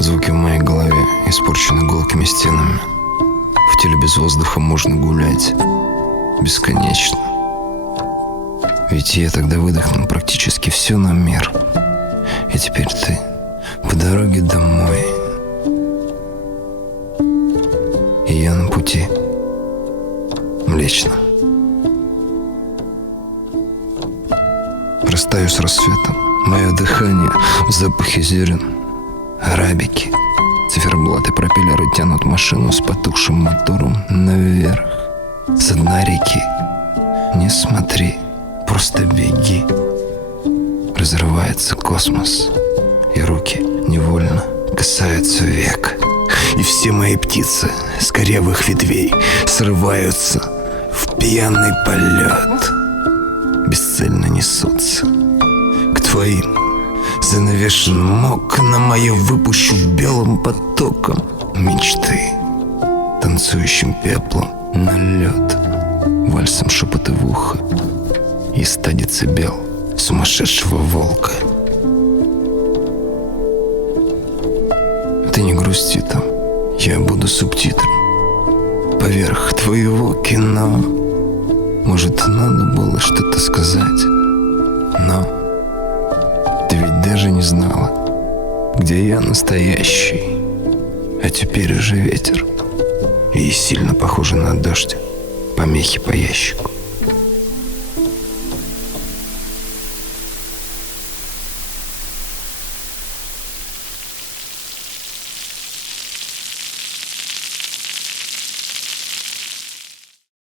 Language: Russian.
Звуки в моей голове испорчены гулкими стенами. В теле без воздуха можно гулять бесконечно. Ведь я тогда выдохнул практически все на мир. И теперь ты по дороге домой, и я на пути Млечном. Растаю с рассветом, мое дыхание в запахе зерен, арабики. Циферблаты пропеллеры тянут машину с потухшим мотором наверх, с дна реки. Не смотри, просто беги. Разрывается космос, и руки невольно касаются век. И все мои птицы с корявых ветвей срываются в пьяный полет, бесцельно несутся к твоим занавешенным окнам, а я выпущу белым потоком мечты, танцующим пеплом на лед, вальсом шепота в ухо и 100 децибел сумасшедшего волка. Ты не грусти там, я буду субтитром поверх твоего кино. Может, надо было что-то сказать, но ты ведь даже не знала, где я настоящий. А теперь уже ветер и сильно похоже на дождь, помехи по ящику.